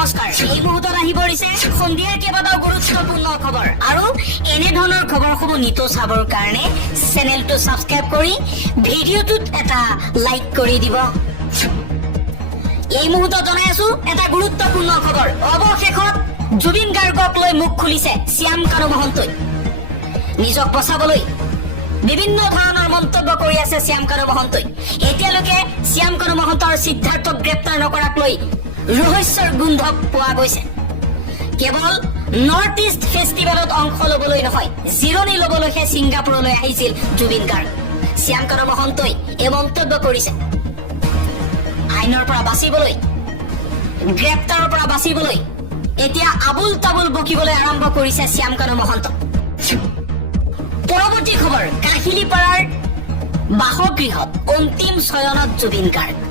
নমস্কাৰ এই মুহূৰ্তত আহি পৰিছে সন্ধিয়াৰ কেইবাটাও গুৰুত্বপূৰ্ণ খবৰ আৰু এনে ধৰণৰ খবৰসমূহ নিতৌ চাবৰ কাৰণে চেনেলটো সাবস্ক্ৰাইব কৰি ভিডিঅ'টোত এটা লাইক কৰি দিব এই মুহূৰ্তত জনাই আছো এটা গুৰুত্বপূৰ্ণ খবৰ অৱশেষত জুবিন গাৰ্গক লৈ মুখ খুলিছে শ্যাম কানু মহন্তই নিজক বচাবলৈ বিভিন্ন ধৰণৰ মন্তব্য কৰি আছে শ্যাম কানু মহন্তই এতিয়ালৈকে শ্যাম কানু মহন্তৰ সিদ্ধাৰ্থক গ্ৰেপ্তাৰ নকৰাক লৈ ৰহস্যৰ গোন্ধ পোৱা গৈছে কেৱল নৰ্থ ইষ্ট ফেষ্টিভেলত অংশ ল'বলৈ নহয় জিৰণি ল'বলৈহে ছিংগাপুৰলৈ আহিছিল জুবিন গাৰ্গ শ্যাম কানু মহন্তই এই মন্তব্য কৰিছে আইনৰ পৰা বাচিবলৈ গ্ৰেপ্তাৰৰ পৰা বাচিবলৈ এতিয়া আবুল তাবুল বকিবলৈ আৰম্ভ কৰিছে শ্যাম কানু মহন্ত পৰৱৰ্তী খবৰ কাহিলীপাৰাৰ বাসগৃহত অন্তিম শয়নত জুবিন গাৰ্গ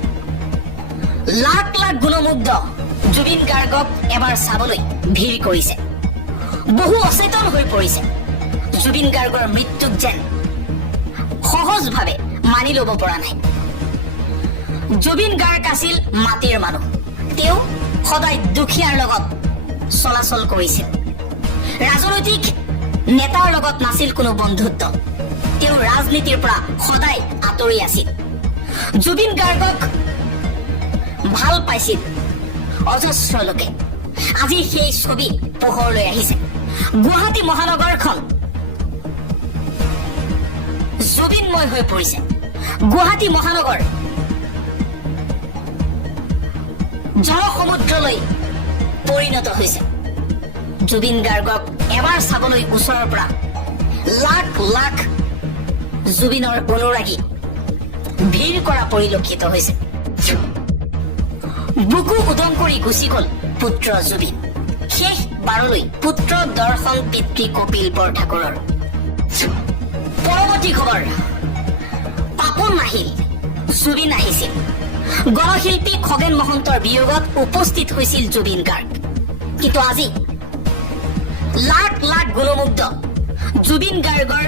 লাখ লাখ গুণমুগ্ধ জুবিন গাৰ্গক এবাৰ চাবলৈ ভিৰ কৰিছে বহু অচেতন হৈ পৰিছে জুবিন গাৰ্গৰ মৃত্যুক যেন সহজভাৱে মানি ল'ব পৰা নাই জুবিন গাৰ্গ আছিল মাটিৰ মানুহ তেওঁ সদায় দুখীয়াৰ লগত চলাচল কৰিছিল ৰাজনৈতিক নেতাৰ লগত নাছিল কোনো বন্ধুত্ব তেওঁ ৰাজনীতিৰ পৰা সদায় আঁতৰি আছিল জুবিন গাৰ্গক ভাল পাইছিল অজস্ৰ লোকে আজি সেই ছবি পোহৰলৈ আহিছে গুৱাহাটী মহানগৰখন জুবিনময় হৈ পৰিছে গুৱাহাটী মহানগৰ জনসমুদ্ৰলৈ পৰিণত হৈছে জুবিন গাৰ্গক এবাৰ চাবলৈ ওচৰৰ পৰা লাখ লাখ জুবিনৰ অনুৰাগী ভিৰ কৰা পৰিলক্ষিত হৈছে বুকু উদং কৰি গুচি গল পুত্ৰ জুবিন শেষ বাৰলৈ পুত্ৰ দৰ্শন পিতৃ কপিল বৰঠাকুৰৰ পৰৱৰ্তী খবৰ পাপন নাহিল জুবিন আহিছিল গণশিল্পী খগেন মহন্তৰ বিয়োগত উপস্থিত হৈছিল জুবিন গাৰ্গ কিন্তু আজি লাখ লাখ গুণমুগ্ধ জুবিন গাৰ্গৰ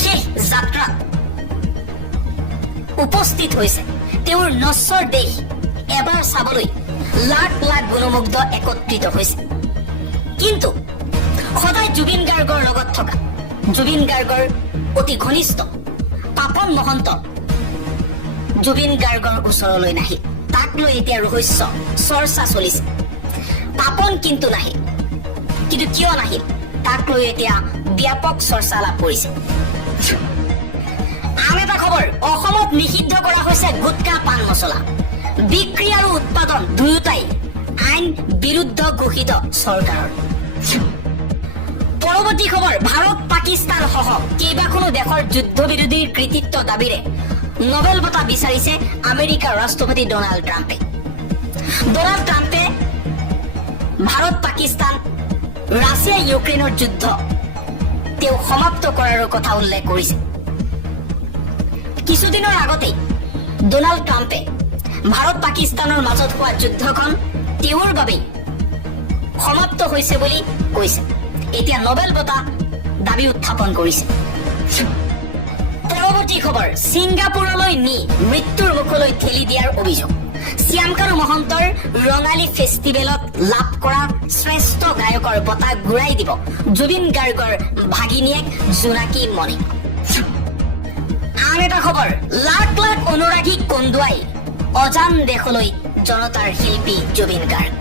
শেষ যাত্ৰাত উপস্থিত হৈছে তেওঁৰ নশ্বৰ দেশ এবাৰ চাবলৈ লাখ লাখ গুণমুগ্ধ একত্ৰিত হৈছে কিন্তু সদায় জুবিন গাৰ্গৰ লগত থকা জুবিন গাৰ্গৰ অতি ঘনিষ্ঠ পাপন মহন্ত জুবিন গাৰ্গৰ ওচৰলৈ নাহিল তাক লৈ এতিয়া ৰহস্য চৰ্চা চলিছে পাপন কিন্তু নাহিল কিন্তু কিয় নাহিল তাক লৈ এতিয়া ব্যাপক চৰ্চা লাভ কৰিছে আন এটা খবৰ অসমত নিষিদ্ধ কৰা হৈছে গুটকা পান মছলা বিক্ৰী আৰু উৎপাদন দুয়োটাই আইন বিৰুদ্ধ ঘোষিত চৰকাৰৰ পৰৱৰ্তী খবৰ ভাৰত পাকিস্তান সহ কেইবাখনো দেশৰ যুদ্ধ বিৰোধীৰ কৃতিত্ব দাবীৰে নোবেল বঁটা বিচাৰিছে আমেৰিকাৰ ৰাষ্ট্ৰপতি ডনাল্ড ট্ৰাম্পে ভাৰত পাকিস্তান ৰাছিয়া ইউক্ৰেইনৰ যুদ্ধ তেওঁ সমাপ্ত কৰাৰ কথা উল্লেখ কৰিছে কিছুদিনৰ আগতেই ডনাল্ড ট্ৰাম্পে ভাৰত পাকিস্তানৰ মাজত হোৱা যুদ্ধখন তেওঁৰ বাবেই সমাপ্ত হৈছে বুলি কৈছে এতিয়া নোবেল বঁটা দাবী উত্থাপন কৰিছে পৰৱৰ্তী খবৰ ছিংগাপুৰলৈ নি মৃত্যুৰ মুখলৈ ঠেলি দিয়াৰ অভিযোগ শ্যাম কানু মহন্তৰ ৰঙালী ফেষ্টিভেলত লাভ কৰা শ্ৰেষ্ঠ গায়কৰ বঁটা ঘূৰাই দিব জুবিন গাৰ্গৰ ভাগিনীয়েক জোনাকী মণি আন এটা খবৰ লাখ লাখ অনুৰাগীক কন্দুৱাই অজান দেশলৈ জনতাৰ শিল্পী জুবিন গাৰ্গ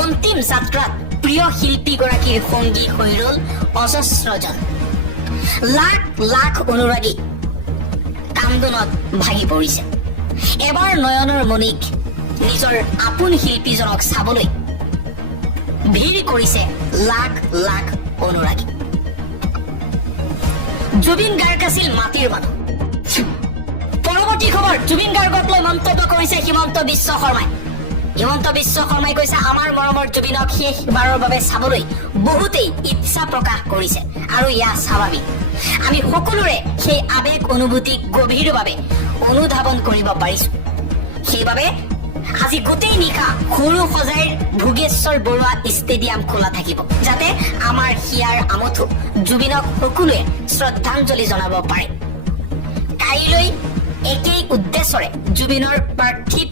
অন্তিম যাত্ৰাত প্ৰিয় শিল্পীগৰাকীৰ সংগী হৈ ৰল অজস্ৰজন লাখ লাখ অনুৰাগী কান্দোনত ভাগি পৰিছে এবাৰ নয়নৰ মণিক নিজৰ আপোন শিল্পীজনক চাবলৈ ভিৰ কৰিছে লাখ লাখ অনুৰাগী জুবিন গাৰ্গ আছিল মাটিৰ মানুহ পৰৱৰ্তী খবৰ জুবিন গাৰ্গক লৈ মন্তব্য কৰিছে হিমন্ত বিশ্ব শৰ্মাই কৈছে আমাৰ মৰমৰ জুবিনক শেষবাৰৰ বাবে চাবলৈ বহুতেই ইচ্ছা প্ৰকাশ কৰিছে আৰু ইয়া স্বাভাৱিক আমি সকলোৰে সেই আবেগ অনুভূতিক গভীৰভাৱে অনুধাৱন কৰিব পাৰিছো সেইবাবে আজি গোটেই নিশা সৰু সজাইৰ ভোগেশ্বৰ বৰুৱা ষ্টেডিয়াম খোলা থাকিব যাতে আমাৰ হিয়াৰ আমঠু জুবিনক সকলোৱে শ্ৰদ্ধাঞ্জলি জনাব পাৰে কাইলৈ একেই উদ্দেশ্যৰে জুবিনৰ পাৰ্থিৱ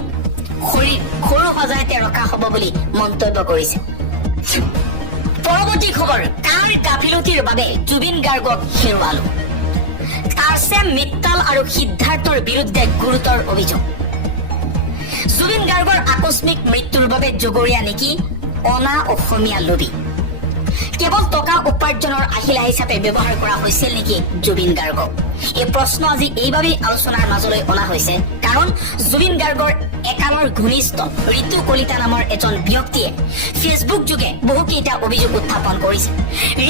শৰীৰ সৰু সজাইতে ৰখা হ'ব বুলি মন্তব্য কৰিছে। পৰৱৰ্তী খবৰ, কাৰ গাফিলতিৰ বাবে জুবিন গাৰ্গক হেৰুৱালো? তাৰছেম, মিত্তাল আৰু সিদ্ধাৰ্থৰ বিৰুদ্ধে গুৰুতৰ অভিযোগ। জুবিন গাৰ্গৰ আকস্মিক মৃত্যুৰ বাবে জগৰীয়া নেকি অনা অসমীয়া লবি? কেৱল টকা উপাৰ্জনৰ আহিলা হিচাপে ব্যৱহাৰ কৰা হৈছিল নেকি জুবিন গাৰ্গক? এই প্ৰশ্ন আজি এইবাবেই আলোচনাৰ মাজলৈ অনা হৈছে কাৰণ জুবিন গাৰ্গৰ একালৰ ঘনিষ্ঠ ঋতু কলিতা নামৰ এজন ব্যক্তিয়ে ফেচবুক যোগে বহুকেইটা অভিযোগ উত্থাপন কৰিছে।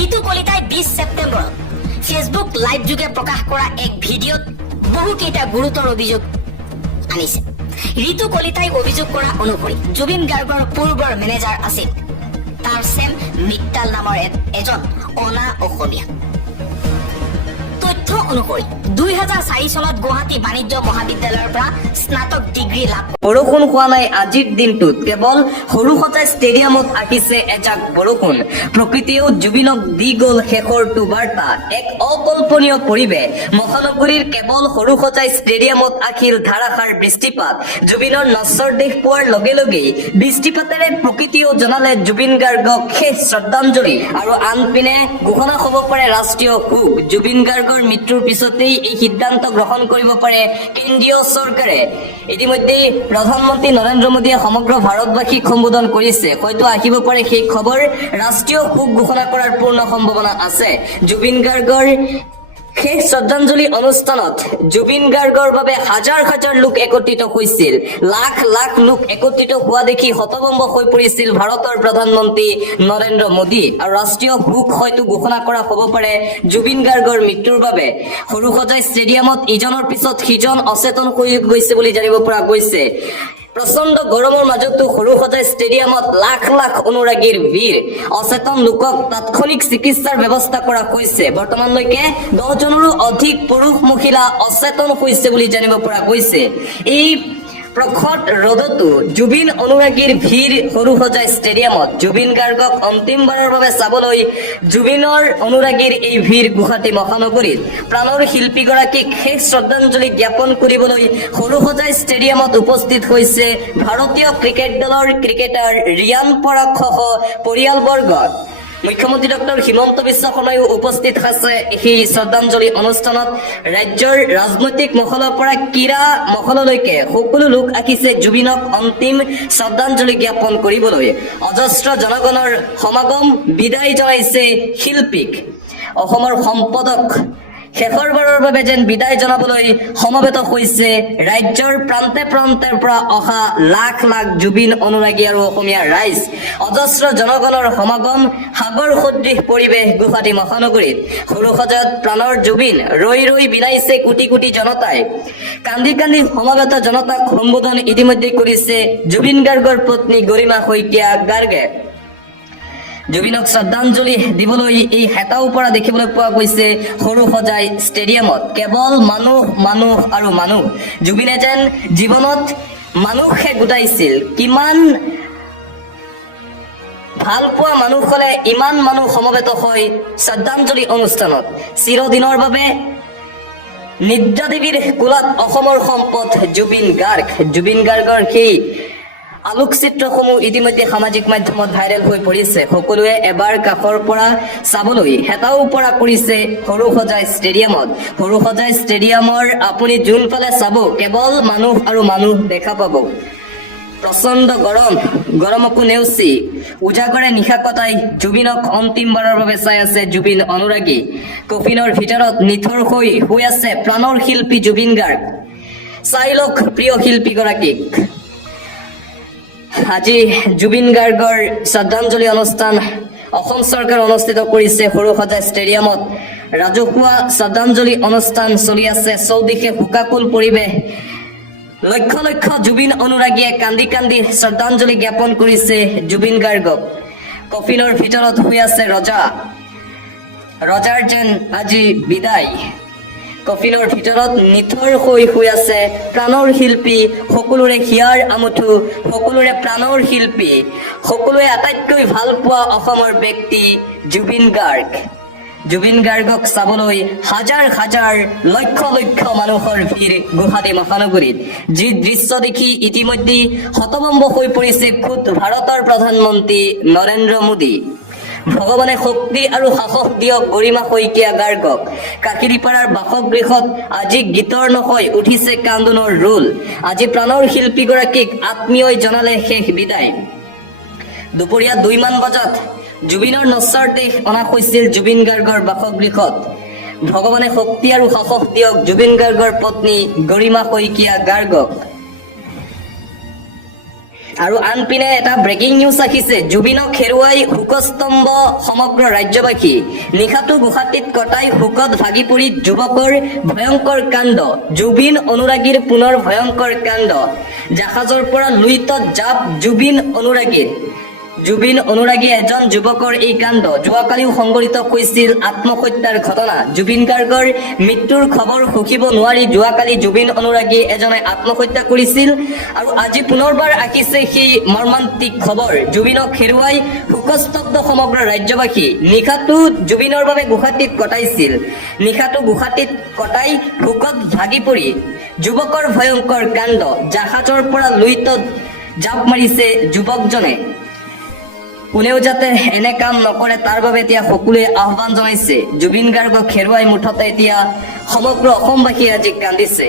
ঋতু কলিতাই 20 ছেপ্টেম্বৰত ফেচবুক লাইভ যোগে প্ৰকাশ কৰা এক ভিডিঅ'ত বহুকেইটা গুৰুতৰ অভিযোগ আনিছে। ঋতু কলিতাই অভিযোগ কৰা অনুসৰি জুবিন গাৰ্গৰ পূৰ্বৰ মেনেজাৰ আছিল তাৰছেম মিত্তাল নামৰ এজন অনা অসমীয়া। তথ্য অনুসৰি 2004 চনত গুৱাহাটী বাণিজ্য মহাবিদ্যালয়ৰ পৰা স্নাতক ডিগ্ৰী লাভ। বৰষুণ হোৱা নাই আজিৰ দিনটোত, কেৱল সৰুসজাই ষ্টেডিয়ামত আহিছে এজাক বৰষুণ। প্ৰকৃতিয়েও জুবিনক দি গ'ল শেষৰটো বাৰ্তা। এক অকল্পনীয় পৰিৱেশ। মহানগৰীৰ কেৱল সৰুসজাই ষ্টেডিয়ামত আহিল ধাৰাসাৰ বৃষ্টিপাত। জুবিনৰ নশ্বৰ দেহ পোৱাৰ লগে লগেই বৃষ্টিপাতেৰে প্ৰকৃতিয়েও জনালে জুবিন গাৰ্গক শেষ শ্ৰদ্ধাঞ্জলি। আৰু আনপিনে ঘোষণা হ'ব পাৰে ৰাষ্ট্ৰীয় শোক। জুবিন গাৰ্গৰ মৃত্যুৰ পিছতেই এই সিদ্ধান্ত গ্ৰহণ কৰিব পাৰে কেন্দ্ৰীয় চৰকাৰে। ইতিমধ্যে প্ৰধানমন্ত্ৰী নৰেন্দ্ৰ মোদীয়ে সমগ্ৰ ভাৰতবাসীক সম্বোধন কৰিছে। হয়তো আহিব পাৰে সেই খবৰ, ৰাষ্ট্ৰীয় শোক ঘোষণা কৰাৰ পূৰ্ণ সম্ভাৱনা আছে। জুবিন গাৰ্গৰ শেষ শ্ৰদ্ধাঞ্জলি অনুষ্ঠানত জুবিন গাৰ্গৰ বাবে হাজাৰ হাজাৰ লোক একত্ৰিত হৈছিল। লাখ লাখ লোক একত্ৰিত হোৱা দেখি হতভম্ব হৈ পৰিছিল ভাৰতৰ প্ৰধানমন্ত্ৰী নৰেন্দ্ৰ মোদী। আৰু ৰাষ্ট্ৰীয় শোক হয়তো ঘোষণা কৰা হ'ব পাৰে জুবিন গাৰ্গৰ মৃত্যুৰ বাবে। সৰুসজাই ষ্টেডিয়ামত ইজনৰ পিছত সিজন অচেতন হৈ গৈছে বুলি জানিব পৰা গৈছে। প্ৰচণ্ড গৰমৰ মাজতো সৰুসজাই ষ্টেডিয়ামত লাখ লাখ অনুৰাগীৰ ভিৰ। অচেতন লোকক তাৎক্ষণিক চিকিৎসাৰ ব্যৱস্থা কৰা হৈছে। বৰ্তমানলৈকে 10 জনৰো অধিক পুৰুষ মহিলা অচেতন হৈছে বুলি জানিব পৰা গৈছে। এই প্ৰখৰ ৰ'দতো জুবিন অনুৰাগীৰ ভিৰ সৰুসজাই ষ্টেডিয়ামত। জুবিন গাৰ্গক অন্তিমবাৰৰ বাবে চাবলৈ জুবিনৰ অনুৰাগীৰ এই ভিৰ গুৱাহাটী মহানগৰীত। প্ৰাণৰ শিল্পীগৰাকীক শেষ শ্ৰদ্ধাঞ্জলি জ্ঞাপন কৰিবলৈ সৰুসজাই ষ্টেডিয়ামত উপস্থিত হৈছে ভাৰতীয় ক্ৰিকেট দলৰ ক্ৰিকেটাৰ ৰিয়ান পৰাগসহ পৰিয়ালবৰ্গ। মুখ্যমন্ত্ৰী ডক্টৰ হিমন্ত বিশ্ব শৰ্মায়ো উপস্থিত আছে এই শ্ৰদ্ধাঞ্জলি অনুষ্ঠানত। ৰাজ্যৰ ৰাজনৈতিক মহলৰ পৰা ক্ৰীড়া মহললৈকে সকলো লোক আহিছে জুবিনক অন্তিম শ্ৰদ্ধাঞ্জলি জ্ঞাপন কৰিবলৈ। অজস্ৰ জনগণৰ সমাগম, বিদায় জনাইছে শিল্পীক। অসমৰ সম্পাদক শেষৰবাৰৰ বাবে যেন বিদায় জনাবলৈ সমবেত হৈছে ৰাজ্যৰ প্ৰান্তে প্ৰান্তৰ পৰা অহা লাখ লাখ জুবিন অনুৰাগী আৰু অসমীয়া ৰাইজ। অজস্ৰ জনগণৰ সমাগম, সাগৰ সদৃশ পৰিৱেশ গুৱাহাটী মহানগৰীত। সৰুসজাত প্ৰাণৰ জুবিন, ৰৈ ৰৈ বিনাইছে কোটি কোটি জনতাই। কান্দি কান্দি সমাগত জনতাক সম্বোধন ইতিমধ্যে কৰিছে জুবিন গাৰ্গৰ পত্নী গৰিমা শইকীয়া গাৰ্গে। জুবিনক শ্ৰদ্ধাঞ্জলি দিবলৈ এই হেতাও পৰা দেখিবলৈ পোৱা গৈছে সৰুসজাই ষ্টেডিয়ামত। কেৱল মানুহ মানুহ আৰু মানুহ। জুবিনে যেন জীৱনত মানুহে গোটাইছিল। কিমান ভাল পোৱা মানুহ হলে ইমান মানুহ সমবেত হয় শ্ৰদ্ধাঞ্জলি অনুষ্ঠানত। চিৰদিনৰ বাবে নিদ্ৰাদেৱীৰ কোলাত অসমৰ সম্পদ জুবিন গাৰ্গ। জুবিন গাৰ্গৰ সেই আলোকচিত্ৰসমূহ ইতিমধ্যে সামাজিক মাধ্যমত ভাইৰেল হৈ পৰিছে। সকলোৱে এবাৰ কাষৰ পৰা চাবলৈ হেতাও পৰা কৰিছে সৰুসজাই ষ্টেডিয়ামত। সৰুসজাই ষ্টেডিয়ামৰ আপুনি যোনফালে চাব কেৱল মানুহ আৰু মানুহ দেখা পাব। প্ৰচণ্ড গৰম, গৰমকো নেওচি উজাগৰে নিশা কটাই জুবিনক অন্তিমবাৰৰ বাবে চাই আছে জুবিন অনুৰাগী। কফিনৰ ভিতৰত নিথৰ হৈ শুই আছে প্ৰাণৰ শিল্পী জুবিন গাৰ্গ। চাই লওক প্ৰিয় শিল্পীগৰাকীক। আজি জুবিন গাৰ্গৰ শ্ৰদ্ধাঞ্জলি অনুষ্ঠান অসম চৰকাৰে অনুষ্ঠিত কৰিছে সৰুসজাই ষ্টেডিয়ামত। ৰাজহুৱা শ্ৰদ্ধাঞ্জলি অনুষ্ঠান চলি আছে, চৌদিশে শোকাকুল পৰিৱেশ। লক্ষ লক্ষ জুবিন অনুৰাগীয়ে কান্দি কান্দি শ্ৰদ্ধাঞ্জলি জ্ঞাপন কৰিছে জুবিন গাৰ্গক। কফিনৰ ভিতৰত শুই আছে ৰজা, ৰজাৰ যেন আজি বিদায়। কফিনৰ ভিতৰত নিথৰ হৈ শুই আছে প্ৰাণৰ শিল্পী, সকলোৰে হিয়াৰ আমঠু, সকলোৰে প্ৰাণৰ শিল্পী, সকলোৱে আটাইতকৈ ভাল পোৱা অসমৰ ব্যক্তি জুবিন গাৰ্গ। জুবিন গাৰ্গক চাবলৈ হাজাৰ হাজাৰ লক্ষ লক্ষ মানুহৰ ভিৰ গুৱাহাটী মহানগৰীত, যি দৃশ্য দেখি ইতিমধ্যে হতভম্ব হৈ পৰিছে খুদ ভাৰতৰ প্ৰধানমন্ত্ৰী নৰেন্দ্ৰ মোদী। ভগৱানে শক্তি আৰু সাহস দিয়ক গৰিমা শইকীয়া গাৰ্গক। কাকিৰিপাৰাৰ বাসগৃহত আজি গীতৰ নহয় উঠিছে কান্দোনৰ ৰোল। আজি প্ৰাণৰ শিল্পীগৰাকীক আত্মীয়ই জনালে শেষ বিদায়। দুপৰীয়া 2 মান বজাত জুবিনৰ নশ্বৰ দেহ অনা হৈছিল জুবিন গাৰ্গৰ বাসগৃহত। ভগৱানে শক্তি আৰু সাহস দিয়ক জুবিন গাৰ্গৰ পত্নী গৰিমা শইকীয়া গাৰ্গক। আৰু আনপিনে এটা ব্ৰেকিং নিউজ আহিছে, জুবিনক হেৰুৱাই শোকস্তম্ভ সমগ্ৰ ৰাজ্যবাসী। নিশাটো গুৱাহাটীত কটাই শোকত ভাগি পৰি যুৱকৰ ভয়ংকৰ কাণ্ড। জুবিন অনুৰাগীৰ পুনৰ ভয়ংকৰ কাণ্ড। জাহাজৰ পৰা লুইতত জাপ জুবিন অনুৰাগীৰ। জুবিন অনুৰাগী এজন যুৱকৰ এই কাণ্ড। যোৱাকালিও সংঘটিত হৈছিল আত্মহত্যাৰ ঘটনা। জুবিন গাৰ্গৰ মৃত্যুৰ খবৰ সুখিব নোৱাৰি যোৱাকালি জুবিন অনুৰাগী এজনে আত্মহত্যা কৰিছিল। আৰু আজি পুনৰবাৰ আহিছে সেই মৰ্মান্তিক খবৰ। জুবিনক হেৰুৱাই শোকস্তব্ধ সমগ্ৰ ৰাজ্যবাসী। নিশাটো জুবিনৰ বাবে গুৱাহাটীত কটাইছিল। নিশাটো গুৱাহাটীত কটাই শোকত ভাগি পৰি যুৱকৰ ভয়ংকৰ কাণ্ড। জাহাজৰ পৰা লুইতত জাপ মাৰিছে যুৱকজনে। কোনেও যাতে এনে কাম নকৰে তাৰ বাবে এতিয়া সকলোৱে আহ্বান জনাইছে। জুবিন গাৰ্গক হেৰুৱাই মুঠতে এতিয়া সমগ্ৰ অসমবাসী আজি কান্দিছে।